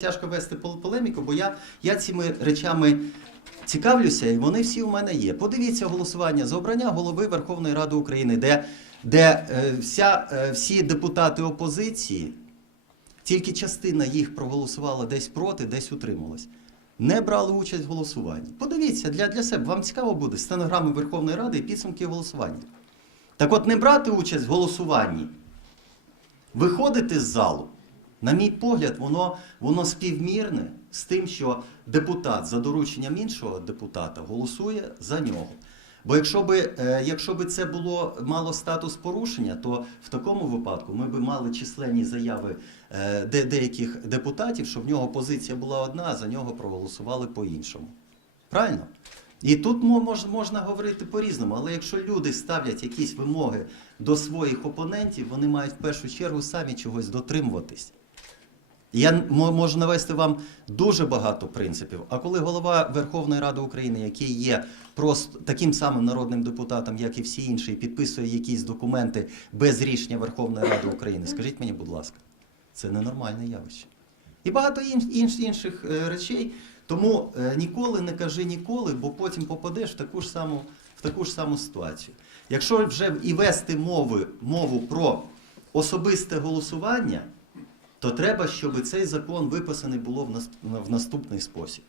Тяжко вести полеміку, бо я, я цими речами цікавлюся, і вони всі у мене є. Подивіться голосування за обрання голови Верховної Ради України, де, де е, вся, е, всі депутати опозиції, тільки частина їх проголосувала десь проти, десь утрималась. Не брали участь в голосуванні. Подивіться для, для себе, вам цікаво буде стенограми Верховної Ради і підсумки голосування. Так от не брати участь в голосуванні, виходити з залу, на мій погляд, воно, воно співмірне з тим, що депутат за дорученням іншого депутата голосує за нього. Бо якщо би, е, якщо би це було мало статус порушення, то в такому випадку ми би мали численні заяви е, де, деяких депутатів, що в нього позиція була одна, а за нього проголосували по-іншому. Правильно? І тут можна говорити по-різному, але якщо люди ставлять якісь вимоги до своїх опонентів, вони мають в першу чергу самі чогось дотримуватись. Я можу навести вам дуже багато принципів. А коли голова Верховної Ради України, який є просто таким самим народним депутатом, як і всі інші, підписує якісь документи без рішення Верховної Ради України, скажіть мені, будь ласка, це ненормальне явище. І багато інш- інших е, речей. Тому е, ніколи не кажи ніколи, бо потім попадеш в таку ж саму, в таку ж саму ситуацію. Якщо вже і вести мови, мову про особисте голосування, то треба, щоб цей закон виписаний було в, наступний спосіб.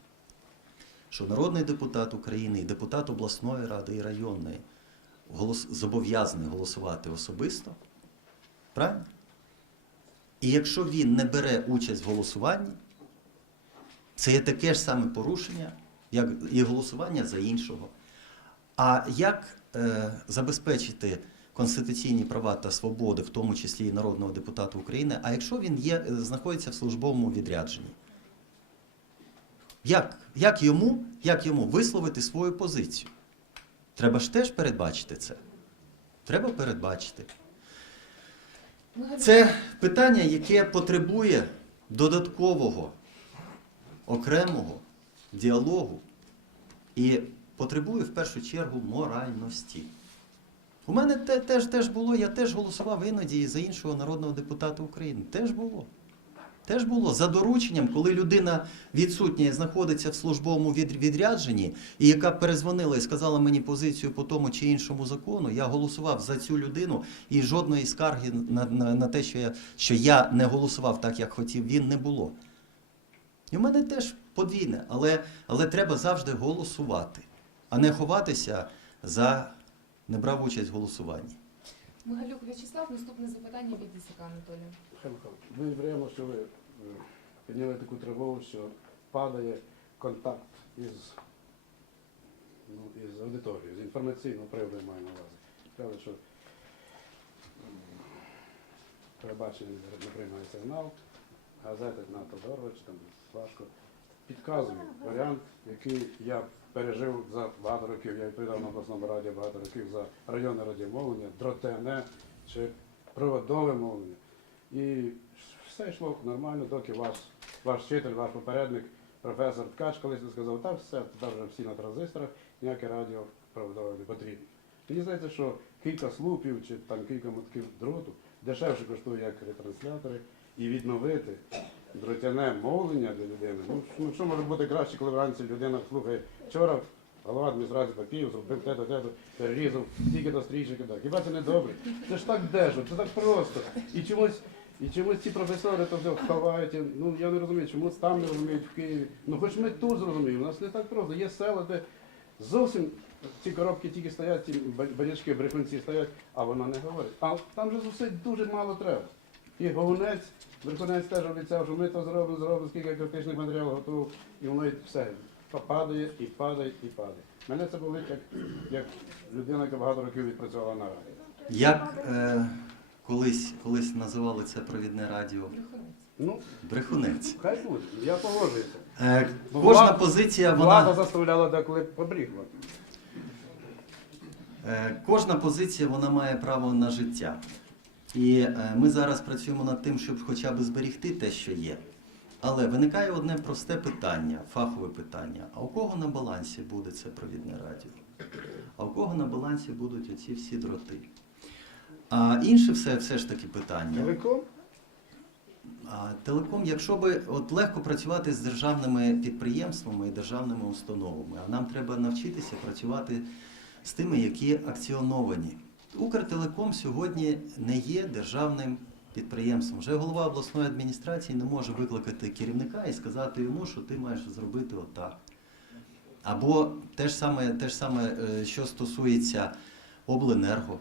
Що народний депутат України і депутат обласної ради і районної голос, зобов'язаний голосувати особисто. Правильно? І якщо він не бере участь в голосуванні, це є таке ж саме порушення, як і голосування за іншого. А як е, забезпечити конституційні права та свободи, в тому числі і народного депутата України, а якщо він є, е, знаходиться в службовому відрядженні? Як, як, йому, як йому висловити свою позицію? Треба ж теж передбачити це. Треба передбачити. Це питання, яке потребує додаткового, окремого діалогу і потребує в першу чергу моральності. У мене те, теж, теж було, я теж голосував іноді і за іншого народного депутата України. Теж було. Теж було за дорученням, коли людина відсутня і знаходиться в службовому відрядженні, і яка перезвонила і сказала мені позицію по тому чи іншому закону, я голосував за цю людину і жодної скарги на, на, на те, що я, що я не голосував так, як хотів, він не було. І в мене теж подвійне, але, але треба завжди голосувати, а не ховатися за не брав участь в голосуванні. Мигалюк В'ячеслав, наступне запитання від Ісака Анатолія. Михайло Михайлович, Мені приємно, що ви е, підняли таку тривогу, що падає контакт із, ну, із аудиторією, з інформаційного приводу я маю на увазі. Сказали, що м, телебачення не приймає сигнал, газети НАТО Дорвич, там Слашко, підказують варіант, який я пережив за багато років. Я відповідав на обласному раді багато років за районне радіомовлення, дротене чи проводове мовлення. І все йшло нормально, доки ваш, ваш вчитель, ваш попередник, професор Ткач колись сказав, так все, тепер вже всі на транзисторах, ніяке радіо проводове не потрібно. Мені здається, що кілька слупів чи там кілька мотків дроту дешевше коштує як ретранслятори, і відновити дротяне мовлення для людини. Ну, ну що може бути краще, коли вранці людина слухає вчора. Голова адміністрації папів, зробив те-то, те-то, перерізав, стільки то стрічки, так. Хіба це не добре? Це ж так дешево, це так просто. І чомусь, і чомусь ці професори то все ховають. Ну я не розумію, чомусь там не розуміють в Києві. Ну хоч ми тут зрозуміємо, у нас не так просто. Є села, де зовсім ці коробки тільки стоять, ці ба- банячки, брехунці стоять, а вона не говорить. А там же зусиль дуже мало треба. І Говунець, Верховнець теж обіцяв, що ми то зробимо, зробимо, скільки критичних матеріалів готово, і воно і все падає, і падає, і падає. Мене це болить як, як людина, яка багато років відпрацювала на раді. Як е, колись, колись називали це провідне радіо. Ну, брехунець. хай буде, я погоджуюся. Е, Бо кожна влада- позиція, Влада вона, заставляла деколи побріхувати. е, кожна позиція вона має право на життя. І е, ми зараз працюємо над тим, щоб хоча б зберігти те, що є. Але виникає одне просте питання, фахове питання. А у кого на балансі буде це провідне радіо? А у кого на балансі будуть оці всі дроти? А інше все, все ж таки питання. Телеком? А телеком, якщо би от легко працювати з державними підприємствами і державними установами, а нам треба навчитися працювати з тими, які акціоновані. Укртелеком сьогодні не є державним підприємством. Вже голова обласної адміністрації не може викликати керівника і сказати йому, що ти маєш зробити отак. Або те ж саме, те ж саме е, що стосується обленерго.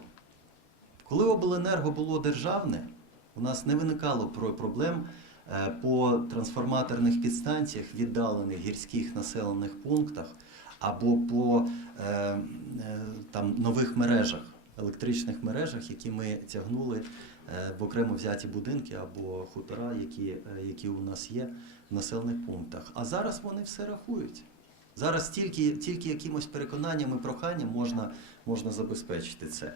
Коли обленерго було державне, у нас не виникало проблем е, по трансформаторних підстанціях, віддалених гірських населених пунктах, або по е, там, нових мережах, електричних мережах, які ми тягнули е, в окремо взяті будинки або хутора, які, е, які у нас є в населених пунктах. А зараз вони все рахують. Зараз тільки, тільки якимось переконанням і проханням можна, можна забезпечити це.